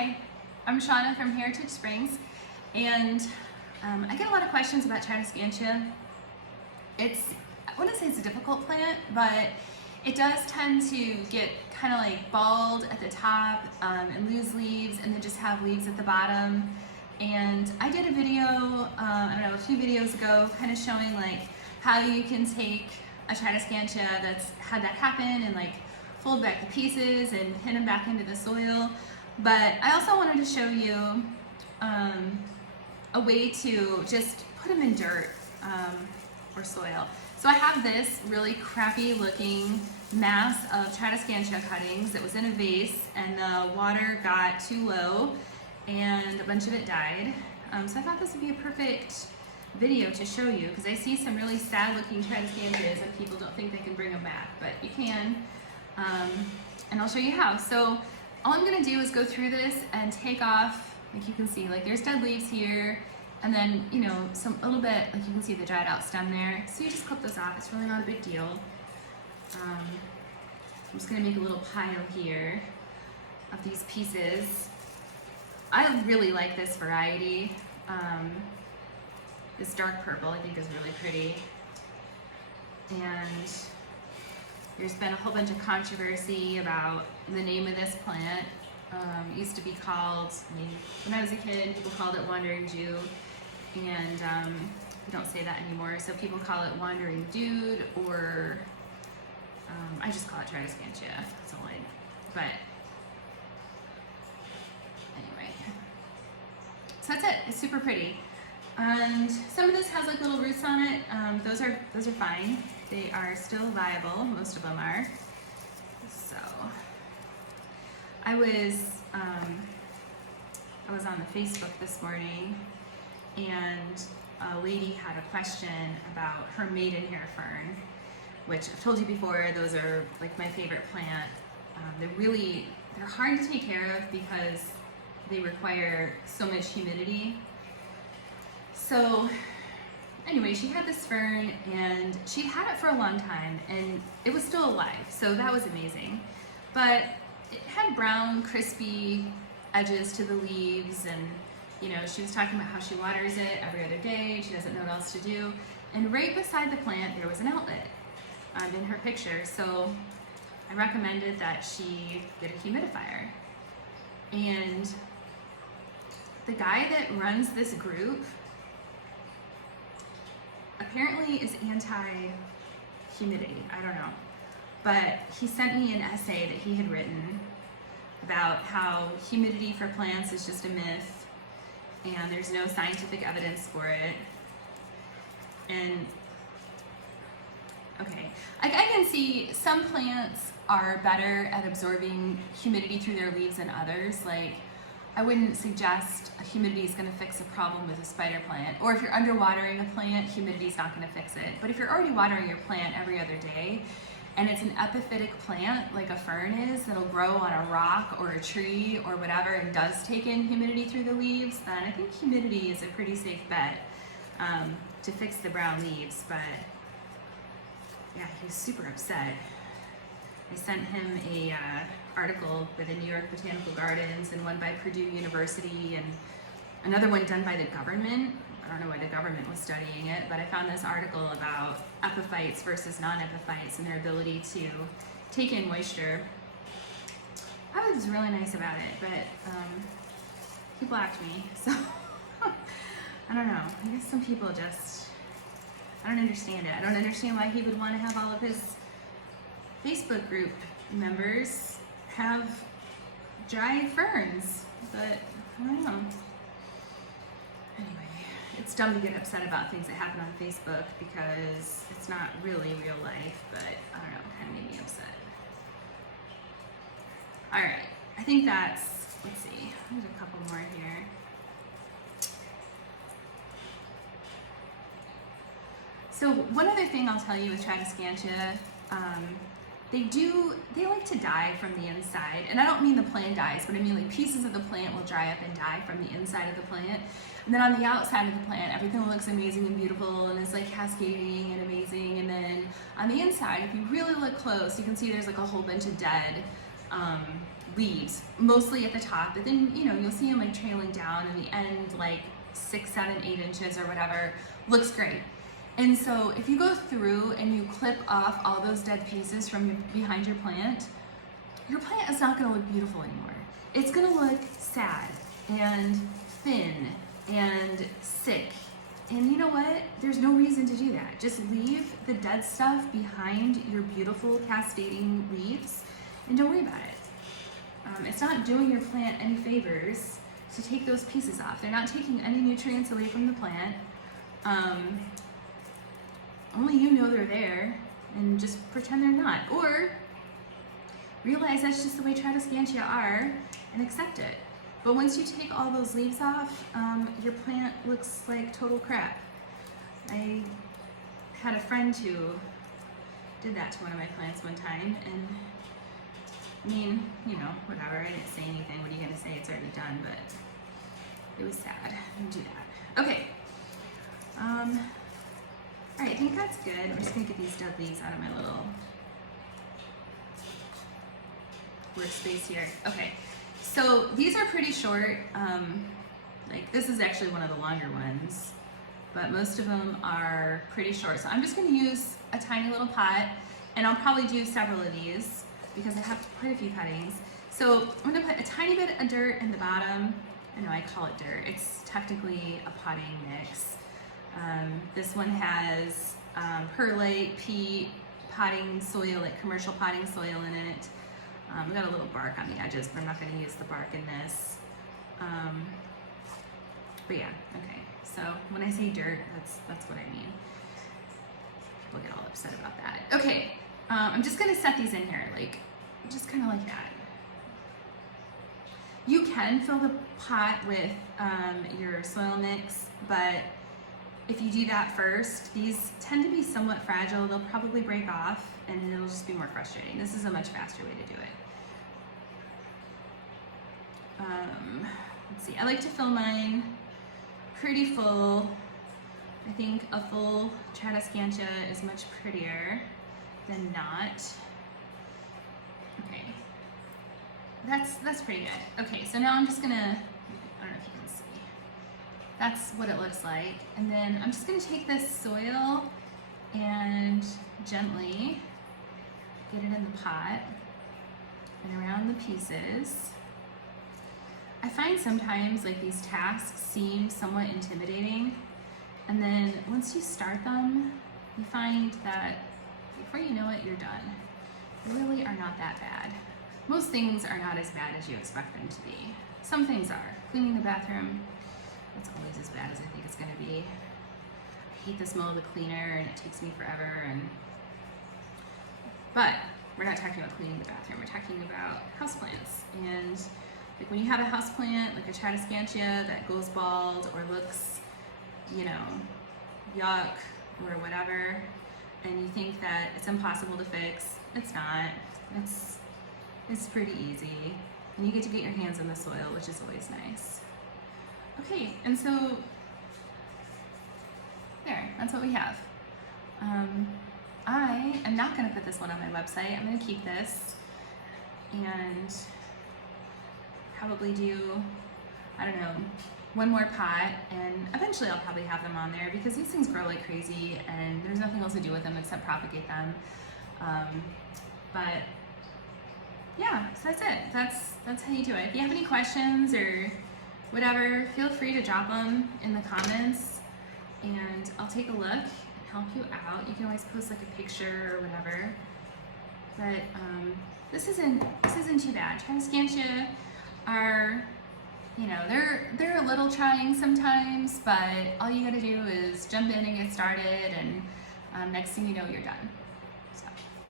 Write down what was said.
Hi, I'm Shauna from Heritage Springs, and I get a lot of questions about Tradescantia. I wouldn't say it's a difficult plant, but it does tend to get kind of like bald at the top and lose leaves, and then just have leaves at the bottom. And I did a video, I don't know, a few videos ago, kind of showing like how you can take a Tradescantia that's had that happen and like fold back the pieces and pin them back into the soil. But I also wanted to show you a way to just put them in dirt or soil. So I have this really crappy looking mass of Tradescantia cuttings that was in a vase, and the water got too low and a bunch of it died. So I thought this would be a perfect video to show you, because I see some really sad looking Tradescantias and people don't think they can bring them back, but you can. And I'll show you how. So all I'm gonna do is go through this and take off, like you can see, like there's dead leaves here, and then, you know, a little bit, like you can see the dried out stem there. So you just clip those off, it's really not a big deal. I'm just gonna make a little pile here of these pieces. I really like this variety. This dark purple I think is really pretty. And there's been a whole bunch of controversy about the name of this plant. It used to be called, when I was a kid, people called it Wandering Jew, and we don't say that anymore. So people call it Wandering Dude, or I just call it Tradescantia. That's all but anyway, so that's it. It's super pretty. And some of this has like little roots on it. Those are fine. They are still viable. Most of them are. So I was on the Facebook this morning, and a lady had a question about her maidenhair fern, which I've told you before. Those are like my favorite plant. They're hard to take care of because they require so much humidity. So anyway, she had this fern, and she'd had it for a long time, and it was still alive, so that was amazing. But it had brown, crispy edges to the leaves, and you know, she was talking about how she waters it every other day. She doesn't know what else to do. And right beside the plant, there was an outlet in her picture. So I recommended that she get a humidifier. And the guy that runs this group apparently is anti-humidity. I don't know. But he sent me an essay that he had written about how humidity for plants is just a myth, and there's no scientific evidence for it. And okay, like I can see some plants are better at absorbing humidity through their leaves than others. Like, I wouldn't suggest humidity is going to fix a problem with a spider plant. Or if you're underwatering a plant, humidity is not going to fix it. But if you're already watering your plant every other day, and it's an epiphytic plant like a fern is, that'll grow on a rock or a tree or whatever, and does take in humidity through the leaves, then I think humidity is a pretty safe bet to fix the brown leaves. But yeah, he was super upset. I sent him a article by the New York Botanical Gardens, and one by Purdue University, and another one done by the government. I don't know why the government was studying it, but I found this article about epiphytes versus non-epiphytes and their ability to take in moisture. I was really nice about it, but he blocked me, so I don't know. I guess some people just, I don't understand it. I don't understand why he would want to have all of his Facebook group members have dry ferns, but I don't know. Anyway, it's dumb to get upset about things that happen on Facebook because it's not really real life, but I don't know, it kind of made me upset. All right, I think that's, let's see, there's a couple more here. So one other thing I'll tell you with Tradescantia, they like to die from the inside. And I don't mean the plant dies, but I mean like pieces of the plant will dry up and die from the inside of the plant. And then on the outside of the plant, everything looks amazing and beautiful and is like cascading and amazing. And then on the inside, if you really look close, you can see there's like a whole bunch of dead leaves, mostly at the top, but then, you know, you'll see them like trailing down in the end, like 6, 7, 8 inches or whatever. Looks great. And so if you go through and you clip off all those dead pieces from behind your plant is not gonna look beautiful anymore. It's gonna look sad and thin and sick. And you know what? There's no reason to do that. Just leave the dead stuff behind your beautiful cascading leaves and don't worry about it. It's not doing your plant any favors to take those pieces off. They're not taking any nutrients away from the plant. Only you know they're there, and just pretend they're not. Or realize that's just the way Tradescantia are and accept it. But once you take all those leaves off, your plant looks like total crap. I had a friend who did that to one of my plants one time, and I mean, you know, whatever, I didn't say anything. What are you gonna say? It's already done, but it was sad. Don't do that. Okay. All right, I think that's good. I'm just gonna get these dead leaves out of my little workspace here. Okay, so these are pretty short. Like this is actually one of the longer ones, but most of them are pretty short. So I'm just gonna use a tiny little pot, and I'll probably do several of these because I have quite a few cuttings. So I'm gonna put a tiny bit of dirt in the bottom. I know I call it dirt. It's technically a potting mix. This one has perlite, peat, potting soil, like commercial potting soil in it. We got a little bark on the edges, but I'm not going to use the bark in this. But yeah, okay. So when I say dirt, that's what I mean. People get all upset about that. Okay, I'm just going to set these in here, like just kind of like that. You can fill the pot with your soil mix, but if you do that first, these tend to be somewhat fragile. They'll probably break off, and it'll just be more frustrating. This is a much faster way to do it. Let's see, I like to fill mine pretty full. I think a full Tradescantia is much prettier than not. Okay, that's pretty good. Okay, so now I'm just gonna, I don't know if you can see. That's what it looks like. And then I'm just gonna take this soil and gently get it in the pot and around the pieces. I find sometimes like these tasks seem somewhat intimidating, and then once you start them, you find that before you know it, you're done. They really are not that bad. Most things are not as bad as you expect them to be. Some things are. Cleaning the bathroom, that's always as bad as I think it's gonna be. I hate the smell of the cleaner, and it takes me forever. But we're not talking about cleaning the bathroom, we're talking about houseplants. And like when you have a houseplant, like a Tradescantia that goes bald or looks, you know, yuck or whatever, and you think that it's impossible to fix, it's not. It's pretty easy. And you get to get your hands in the soil, which is always nice. Okay, and so there, that's what we have. I am not gonna put this one on my website. I'm gonna keep this and probably do, I don't know, one more pot, and eventually I'll probably have them on there because these things grow like crazy and there's nothing else to do with them except propagate them. But yeah, so that's it. That's how you do it. If you have any questions or whatever, feel free to drop them in the comments and I'll take a look and help you out. You can always post like a picture or whatever. But this isn't too bad. Tradescantia are, you know, they're a little trying sometimes, but all you gotta do is jump in and get started, and next thing you know, you're done.